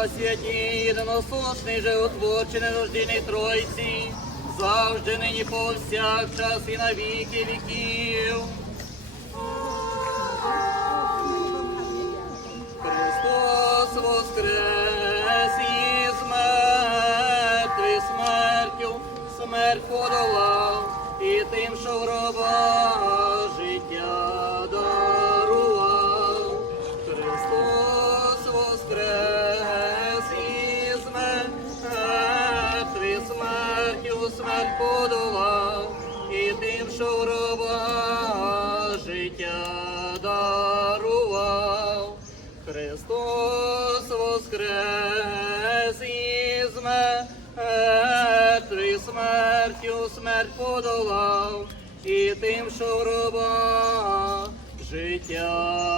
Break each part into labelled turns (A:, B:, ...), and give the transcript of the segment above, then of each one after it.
A: Слава святій, єдиносушний, животворчий, нерождений Тройці, завжди нині повсякчас і на віки віків. Христос воскрес із мертвих смертю, смерть подолав, і тим, що в гробах подолав, і тим, що в гробах життя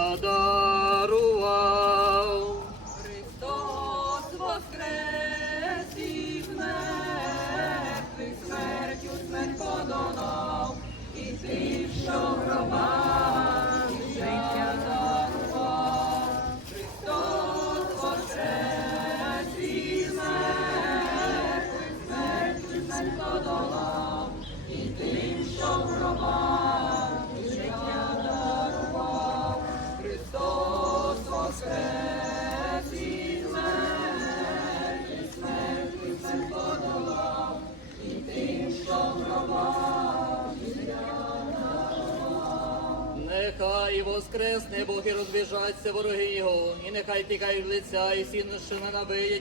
A: розбіжаться вороги його, і нехай тікають лиця, і всі що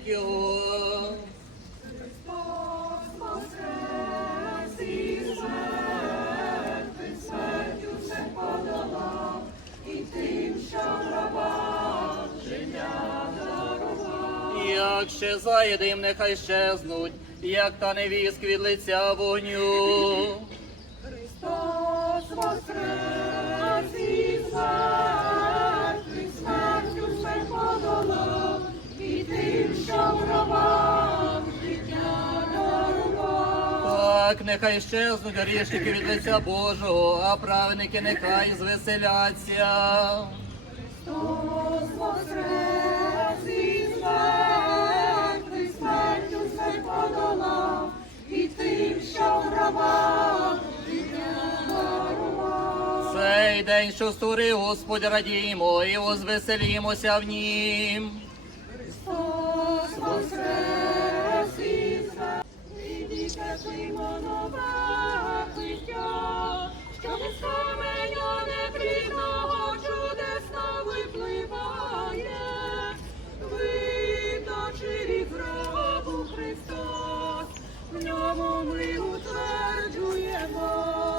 A: його.
B: Гробах життя дарував.
A: Як ще заєдим, нехай щезнуть, як та невістк від лиця вогню. Так, нехай щезнуть грішники від лиця Божого, а праведники нехай звеселяться.
B: Христос воскрес смертю смерть подолав, і тим, що в гробах дарував.
A: Цей день, що створив Господь, радімо і возвеселімося в нім.
B: Христос, в ньому ми утверджуємось.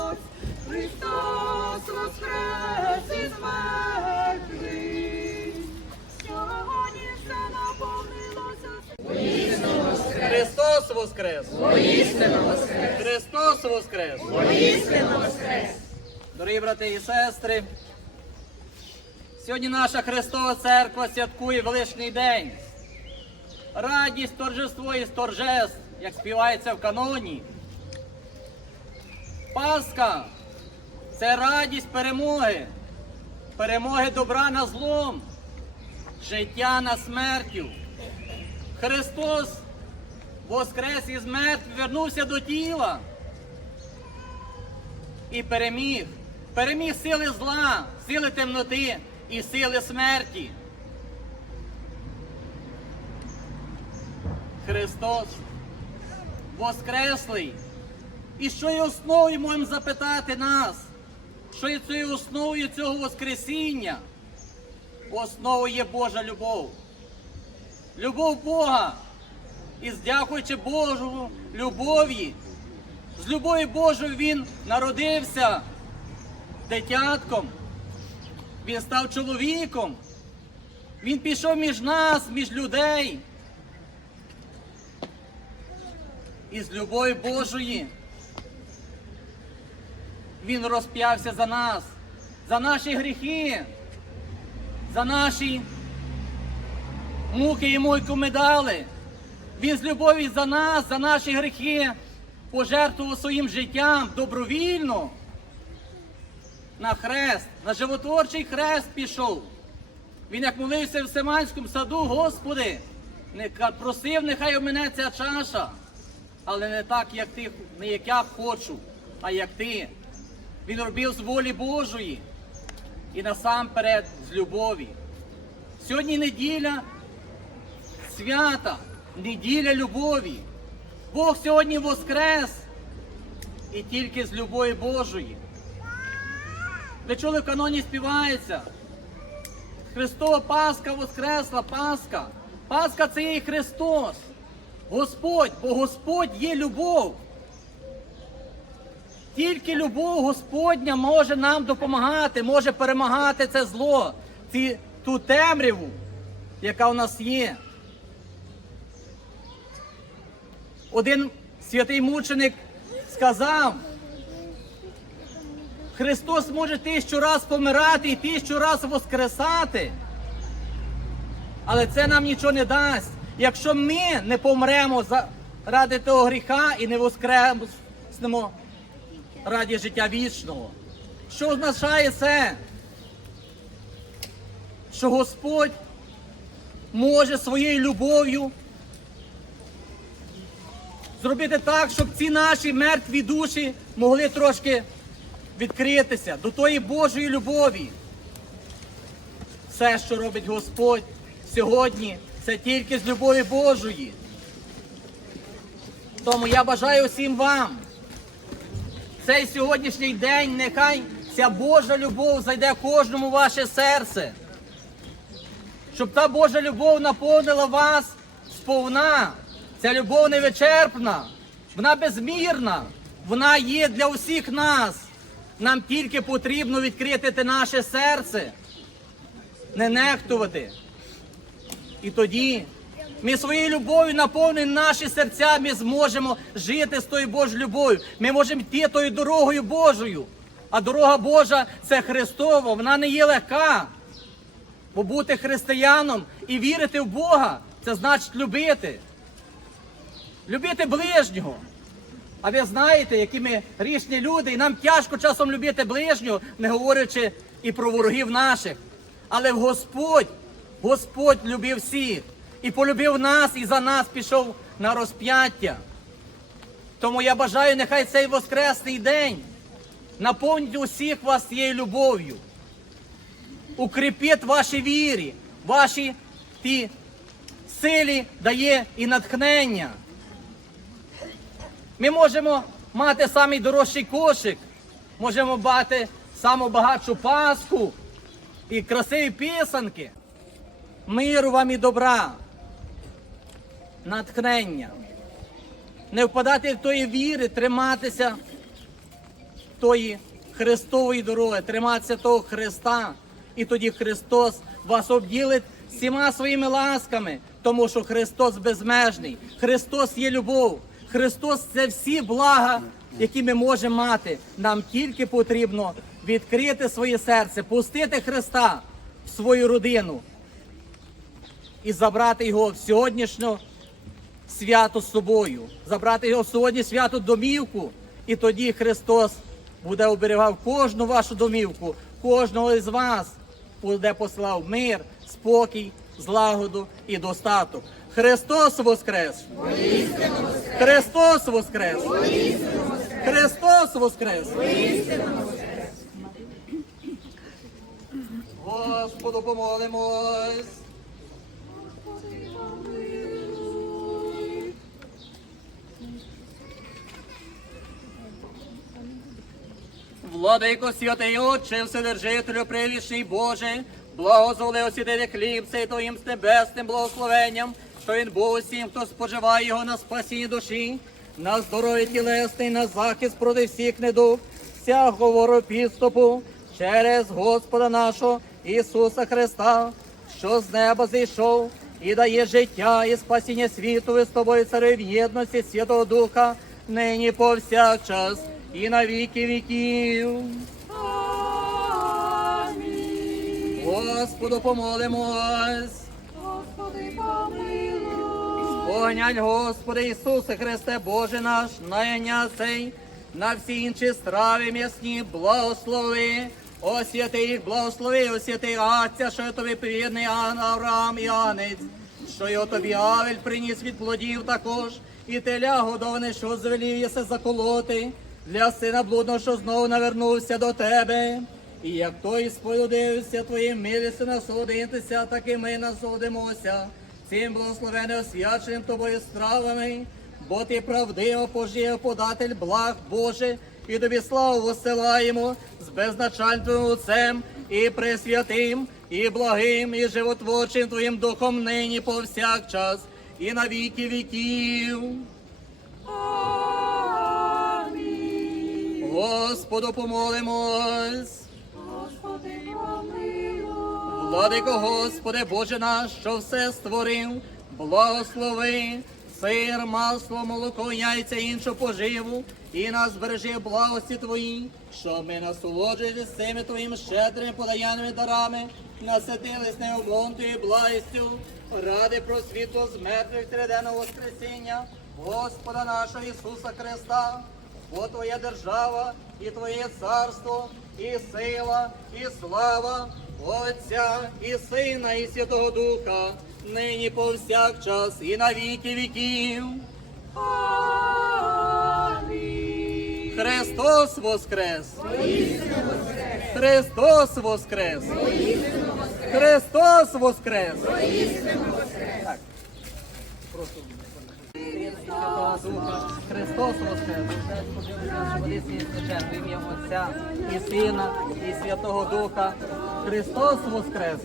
B: Христос воскрес!
A: Христос воскрес! Дорогі брати і сестри, сьогодні наша Христова Церква святкує величний день. Радість, торжество і торжеств, як співається в каноні. Пасха це радість перемоги, перемоги добра над злом, життя над смертю. Христос воскрес із мертвих, вернувся до тіла і переміг. Переміг сили зла, сили темноти і сили смерті. Христос Воскреслий. І що є основою, можемо запитати нас, що є цією основою цього Воскресіння? Основою є Божа любов. Любов Бога. І дякуючи Божу любові, з любові Божої Він народився дитятком. Він став чоловіком. Він пішов між нас, між людей. І з любові Божої Він розп'явся за нас, за наші гріхи, за наші муки йому, яку ми дали. Він з любові за нас, за наші гріхи пожертвував своїм життям добровільно на хрест, на животворчий хрест пішов. Він як молився в Семанському саду, Господи, не просив, нехай мене ця чаша, але не так, як ти, не як я хочу, а як ти. Він робив з волі Божої і насамперед з любові. Сьогодні неділя свята, неділя любові. Бог сьогодні воскрес і тільки з любові Божої. Ви чули, в каноні співається. Христова Пасха воскресла Пасха. Пасха це є і Христос. Господь, бо Господь є любов. Тільки любов Господня може нам допомагати, може перемагати це зло, ці, ту темряву, яка у нас є. Один святий мученик сказав, Христос може тисячу раз помирати і тисячу раз воскресати. Але це нам нічого не дасть. Якщо ми не помремо ради того гріха і не воскреснемо раді життя вічного. Що означає це? Що Господь може своєю любов'ю зробити так, щоб ці наші мертві душі могли трошки відкритися до тої Божої любові. Все, що робить Господь сьогодні, це тільки з любові Божої. Тому я бажаю всім вам цей сьогоднішній день, нехай ця Божа любов зайде кожному ваше серце. Щоб та Божа любов наповнила вас сповна. Ця любов невичерпна, вона безмірна, вона є для усіх нас. Нам тільки потрібно відкрити те наше серце, не нехтувати. І тоді ми своєю любов'ю наповнимо наші серця, ми зможемо жити з тою Божою любов'ю. Ми можемо йти тою дорогою Божою. А дорога Божа це Христова, вона не є легка. Бо бути християном і вірити в Бога це значить любити. Любити ближнього. А ви знаєте, які ми грішні люди, і нам тяжко часом любити ближнього, не говорячи і про ворогів наших. Але Господь, Господь любив всіх і полюбив нас, і за нас пішов на розп'яття. Тому я бажаю, нехай цей воскресний день наповнить усіх вас цією любов'ю. Укріпіть ваші вірі, ваші ті силі дає і натхнення. Ми можемо мати самий дорожчий кошик, можемо мати саму багатшу паску і красиві писанки. Миру вам і добра, натхнення. Не впадати в тої віри, триматися тої Христової дороги, триматися того Христа. І тоді Христос вас обділить всіма своїми ласками, тому що Христос безмежний, Христос є любов, Христос це всі блага, які ми можемо мати. Нам тільки потрібно відкрити своє серце, пустити Христа в свою родину і забрати його в сьогоднішнє свято з собою, забрати його в сьогодні свято домівку, і тоді Христос буде оберігав кожну вашу домівку, кожного із вас буде послав мир, спокій, злагоду і достаток. Христос Воскрес! Христос Воскрес! Христос Воскрес! Господу помолимось! Владико святий Отче, Вседержителю, прилічний Боже, благослови осідити хліб, цей твоїм з небесним благословенням що він був усім, хто споживає його на спасіння душі, на здоров'я тілесне, на захист проти всіх недуг, всякого підступу, через Господа нашого Ісуса Христа, що з неба зійшов і дає життя і спасіння світу, і з тобою цари в єдності Святого Духа, нині повсякчас і на віки віків. Господу помолимось.
B: Господи,
A: Господи Ісусе Христе, Боже наш, наяння цей, на всі інші страви м'ясні, благослови, освяти їх, благослови, освяти Аця, що тобі повірний Ан- Авраам і Анець, що його тобі Авель приніс від плодів також, і теля годоване, що звелів єси заколоти, для сина блудного, що знову навернувся до тебе. І як той сповідився твоїм милістю насолодитися, так і ми насолодимося цим благословенним освяченим тобою стравами, бо ти правдиво пожив податель благ Боже, і тобі славу посилаємо з безначальним Твоїм Отцем і пресвятим, і благим, і животворчим Твоїм Духом нині повсякчас, і на віки віків.
B: Амінь.
A: Господу помолимось. Владико Господи, Боже наш, що все створив, благослови, сир, масло, молоко, яйця, іншу поживу, і нас бережи благості Твої, щоб ми насолоджуючись цими Твоїми щедрими подаяними дарами, наситились необлонтою і благістю, ради просвітло з мертвих триденного Воскресіння, Господа нашого Ісуса Христа. Бо Твоя держава і Твоє царство, і сила, і слава Отця і Сина, і Святого Духа, нині повсякчас і на віки віків.
B: Амінь.
A: Христос Воскрес! Христос Воскрес! Христос Воскрес! Так. Просто. Святого Духа, Христос Воскрес! Водиці священне ім'я Отця і Сина, і Святого Духа. Христос Воскрес!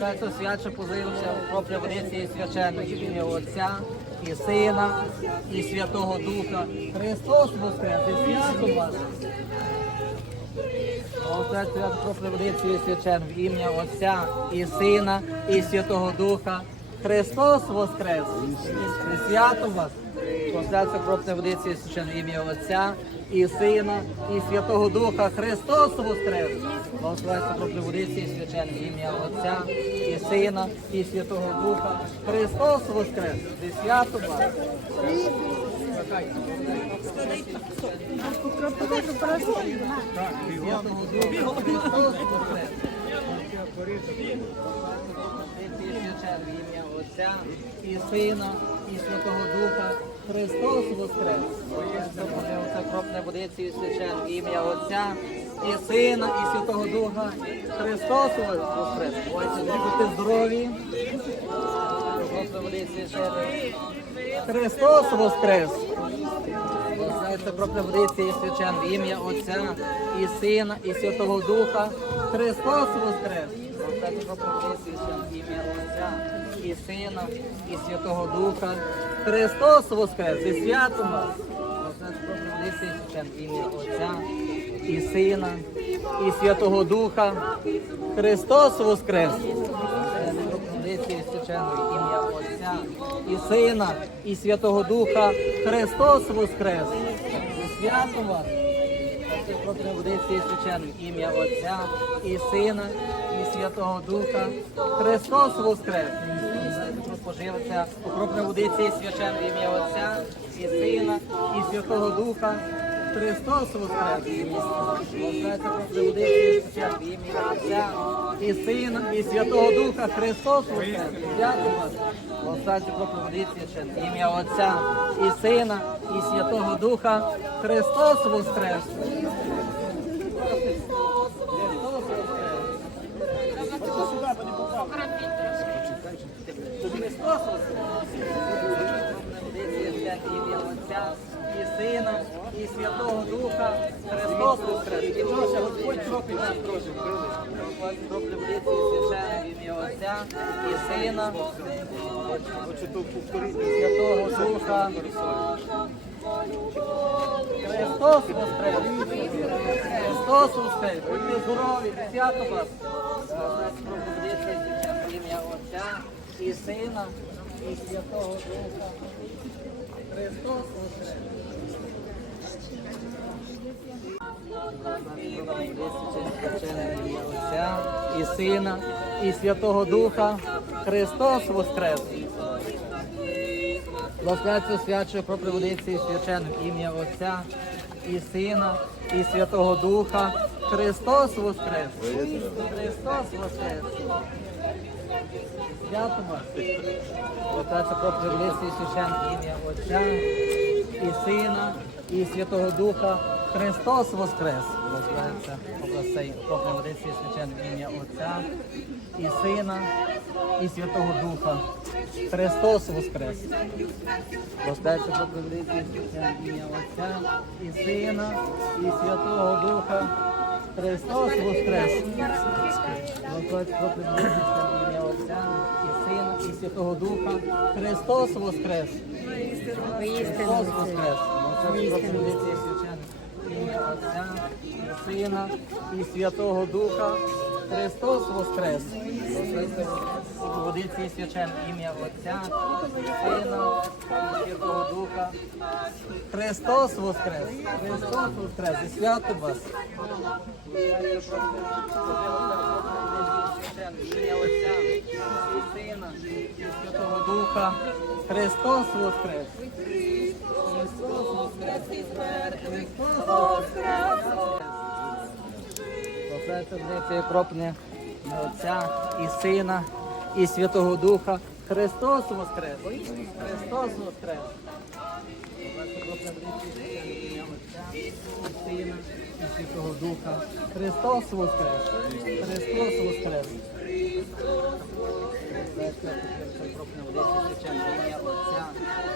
A: Отець свяче позився у кроплі водиці і священне ім'я Отця і Сина, і Святого Духа. Христос Воскрес! І свято вас! Отець свят кроплі водиці і священ в ім'я Отця і Сина, і Святого Духа. Христос Воскрес! Свято вас! Посляться кропне водиці і священ ім'я Отця і Сина, і Святого Духа. Христос Воскрес! Благословиться кропне водиці і священ ім'я Отця і Сина, і Святого Духа. Христос Воскрес! І свято вас! Христос Воскрес! Священ в ім'я Отця і Сина, і Святого Духа. Христос Воскрес! Кропне водиці і священ в ім'я Отця і Сина, і Святого Духа. Христос Воскрес! Будьте здорові. Христос Воскрес! Кропне водиці і священ в ім'я Отця і Сина, і Святого Духа. Христос Воскрес! І ім'я Отця і Сина, і Святого Духа. Христос Воскрес! І свято нас! В ім'я Отця і Сина, і Святого Духа. Христос Воскрес! Ім'я Отця і Сина, і Святого Духа. Христос Воскрес! І свято вас! Це про традиції священної ім'я Отця і Сина, і Святого Духа. Христос Воскрес! Поживиться окропне водиці священної ім'я Отця і Сина, і Святого Духа. Христос Воскрес! І Сина, і Святого Духа. Христос Воскрес! Дякую вас! Водиці священної ім'я Отця і Сина, і Святого Духа. Христос Воскрес! Христос Христос Воскрес! Ім'я Отця і Сина, і Святого Духа. Христос Воскрес. І прошу, Господь кроплю нас прошу. Господь кроплю в священне в ім'я Отця і Сина, Святого Духа. Христос Воскрес! Христос Воскрес! Будьте здорові! Свято вас! В ім'я Отця і Сина, і Святого Духа. Христос Воскрес! І Сина, і Святого Духа. Христос Воскрес! Благословляться свячою про приводиці священним ім'я Отця і Сина, і Святого Духа. Христос Воскрес! Христос Воскрес! Свято вас! Благословляться про приводиці священним ім'я Отця і Сина, і Святого Духа. Христос Воскрес! Благословляться областей про приводиці священним ім'я Отця і Сина, і Святого Духа. Христос Воскрес! Благословляється про приводиці священне ім'я Отця і Сина, і Святого Духа. Христос Воскрес! Благословляється про приводиці ім'я Отця Святого Духа. Христос Воскрес! Христос Воскрес! Сина, і Святого Духа. Христос Воскрес! Водиці свячен ім'я Отця, Сина, і Святого Духа. Христос Воскрес! Христос Воскрес! І свято вас! І Сина, Святого Духа. Христос Воскрес! Христос Воскрес! Христос Воскрес! Дниці кропне Отця і Сина, і Святого Духа. Христос Воскрес! Христос Воскрес! І Сина, і Святого Духа. Христос Воскрес! Христос Воскрес! Ім'я Отця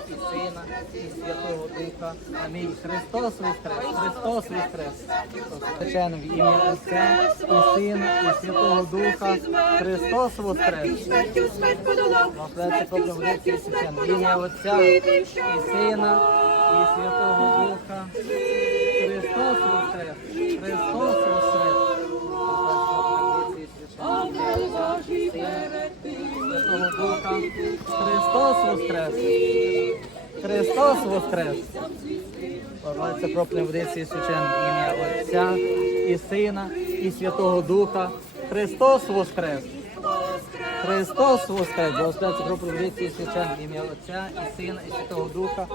A: і Сина, і Святого Духа. Амінь. Христос Воскрес! Христос Воскрес! Священне в ім'я Отця і Сина, і Святого Духа. Христос Воскрес!
B: Смертю смерть подолав, смертю смертю смерть
A: В ім'я. Отця і Сина, і Святого Духа. Христос Воскрес! Христос Воскрес! Христос Воскрес! Славиться проклям водиці і священне ім'я Отця і Сина, і Святого Духа. Христос Воскрес! Христос Воскрес! Благословляється про проводиці і священне ім'я Отця і Сина, і Святого Духа.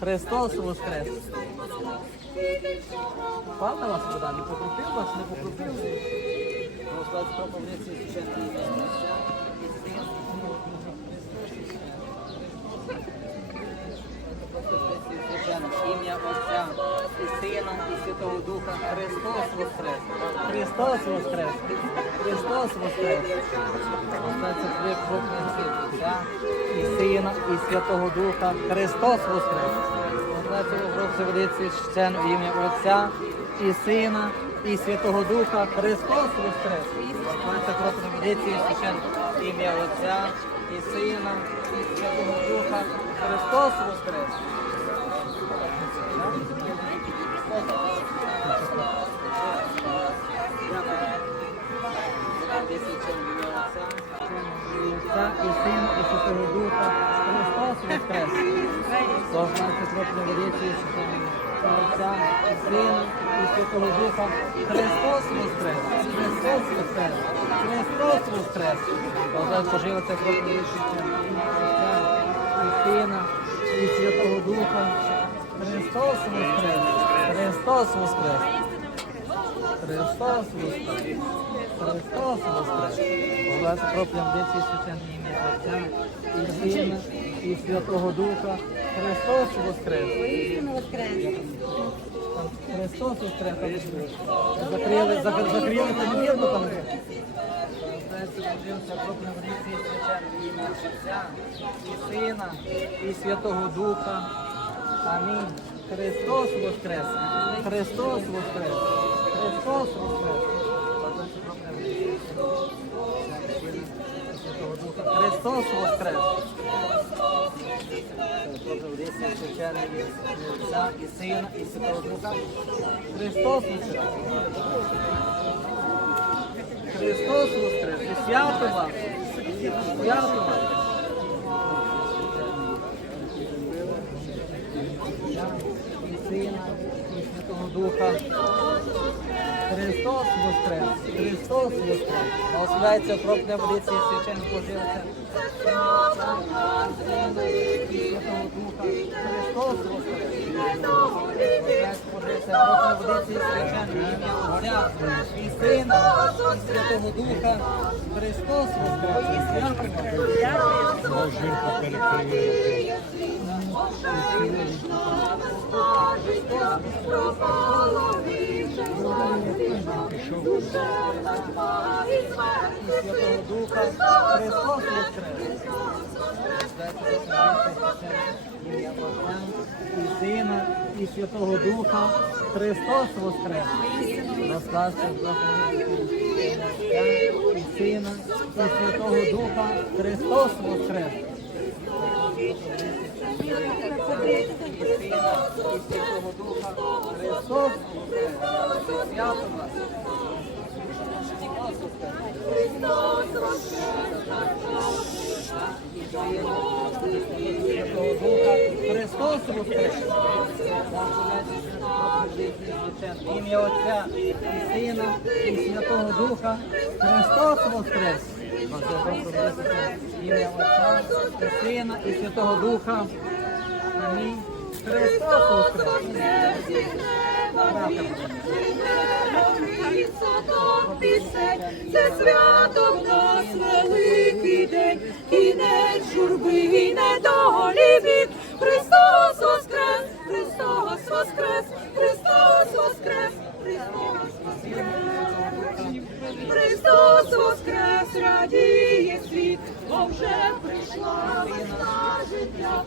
A: Христос Воскрес! Пав на вас вода, не покрутив вас, не покрутив. Благословляється про і священне ім'я Отця і Сина. Ім'я Отця і Сина, і Святого Духа. Христос Воскрес! Христос Воскрес! Христос Воскрес! Останеться твоє кропниці Отця і Сина, і Святого Духа. Христос Воскрес! Останеться в водиці щену ім'я Отця і Сина, і Святого Духа. Христос Воскрес! Останеться кропниці водиці щену ім'я Отця і Сина, і Святого Духа. Христос Воскрес! І Сина, і Святого Духа, Христос Воскрес! Славляться кропне водиці, і Святого Отця, і Сина, і Святого Духа, Христос Воскрес! Христос Воскрес! Христос Воскрес! Славляться живиться кропне водиці, Отця, і Сина, і Святого Духа, Христос Воскрес! Христос Воскрес! Христос Воскрес! Христос Воскрес! Благословляється проклям диці священне ім'я Отця і Сина, і Святого Духа. Христос Воскрес! Христос Воскрес! Закрили, закрили, там. Священне ім'я Отця і Сина, і Святого Духа. Амінь. Христос воскрес! Христос воскрес! Христос воскрес! Христос воскрес! І Сина і Святого Духа. Христос воскрес! Христос воскрес! І свято вам! Свято вам! і Сина, і Святого Духа. Христос Воскрес! Христос Воскрес! Благословляється кропне водиці священник Боживця. Святого Духа. Христос Воскрес! Кропне священник Отця і Сина і Святого Духа. Христос Воскрес! І свято вам. Святого Духа. Христос Воскрес! Ім'я Отця і Сина і Святого Духа. Христос Воскрес! Розклався і Сина і Святого Духа. Христос Воскрес! І Сина і Святого Духа. Христос Воскрес! Свято вас! Святого Духа. Христос! Ім'я Отця і Сина і Святого Духа. Христос Воскрес! Ім'я Отця і Сина і Святого Духа. Амінь. Христос Воскрес!
B: Це свято в нас великий день, кінець журби і недолі вік. Христос воскрес, Христос воскрес, Христос воскрес, Христос воскрес. Христос воскрес, світ, бо вже прийшла весна життя.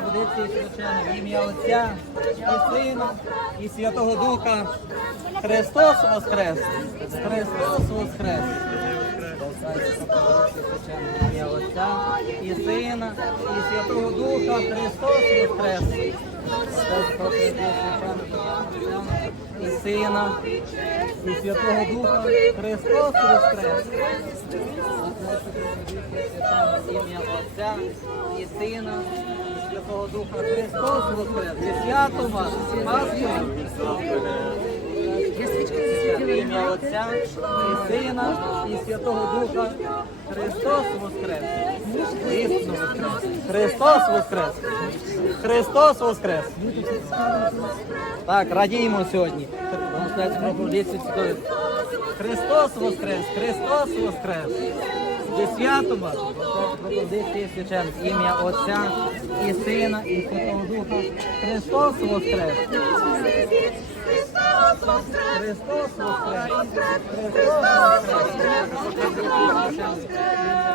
A: Водиці і священне в ім'я Отця і Сина і Святого Духа. Христос Воскрес! Христос Воскрес! Ім'я Отця і Сина і Святого Духа. Христос Воскрес! І і Сина і Святого Духа. Христос Воскрес! Ім'я Отця і Сина і Святого Духа Христос Воскрес! Зі святом вас! Пасхою! Ім'я Отця і Сина і Святого Духа Христос Воскрес! Христос Воскрес! Христос Воскрес! Так, радіємо сьогодні. Христос Воскрес! Христос Воскрес! Зі святом вас! Пропозиції священник. Ім'я Отця і Сина і Святого Духа. Христос Воскрес!
B: Христос воскрес,
A: Христос Воскрес! Христос воскрес! Христос воскрес!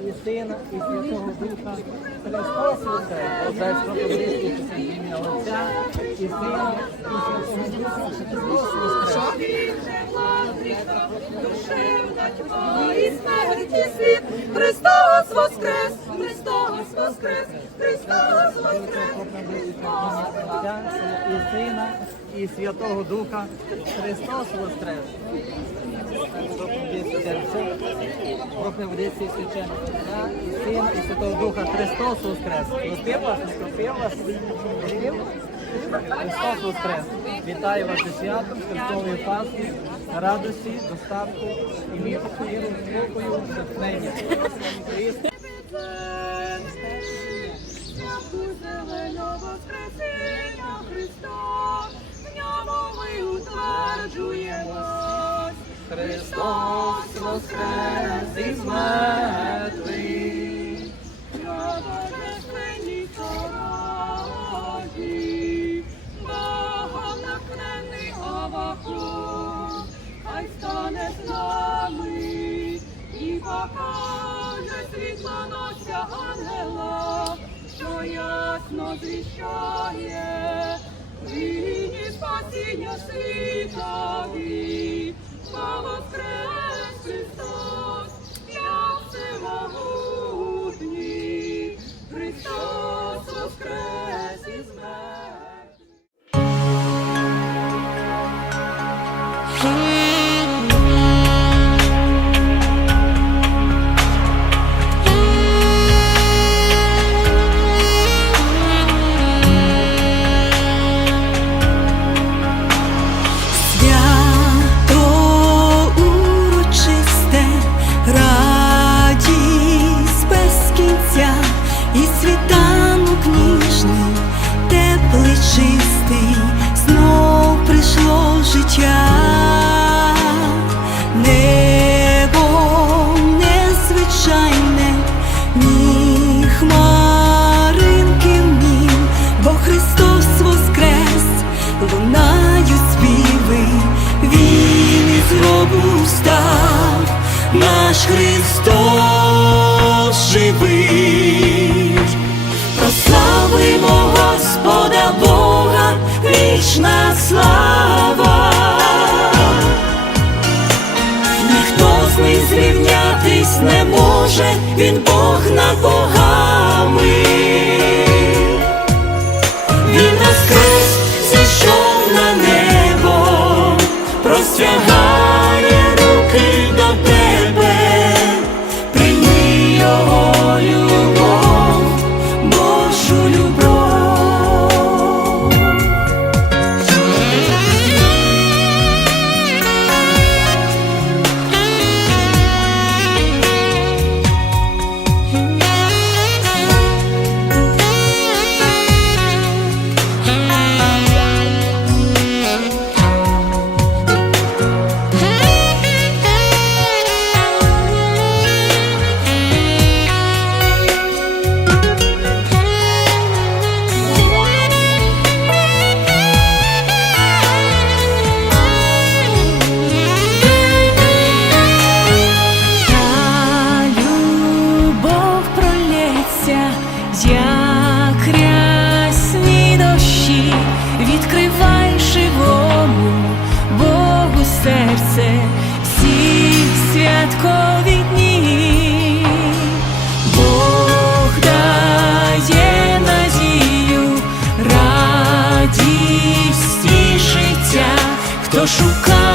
A: І Сина, і Святого Духа. Христос Воскрес! Отець. Ім'я Отця і Сина і Святого Духа. Христос Воскрес!
B: І смерті світ. Христос воскрес, Христос воскрес, Христос воскрес.
A: І Сина, і Святого Духа. Христос Воскрес! Трохи водиці священник Отця і Сина, і Святого Духа. Христос Воскрес! Крутив вас, не крутив вас? Христос Воскрес! Вітаю вас святом, з Христовою Пасхою, радості, достатку і міру, спокою, натхнення. Христос воскрес із мертвих.
B: каже світло, нося ангела, що ясно звіщає, війні спасіння світові.
C: він Бог на Бога. шукаю.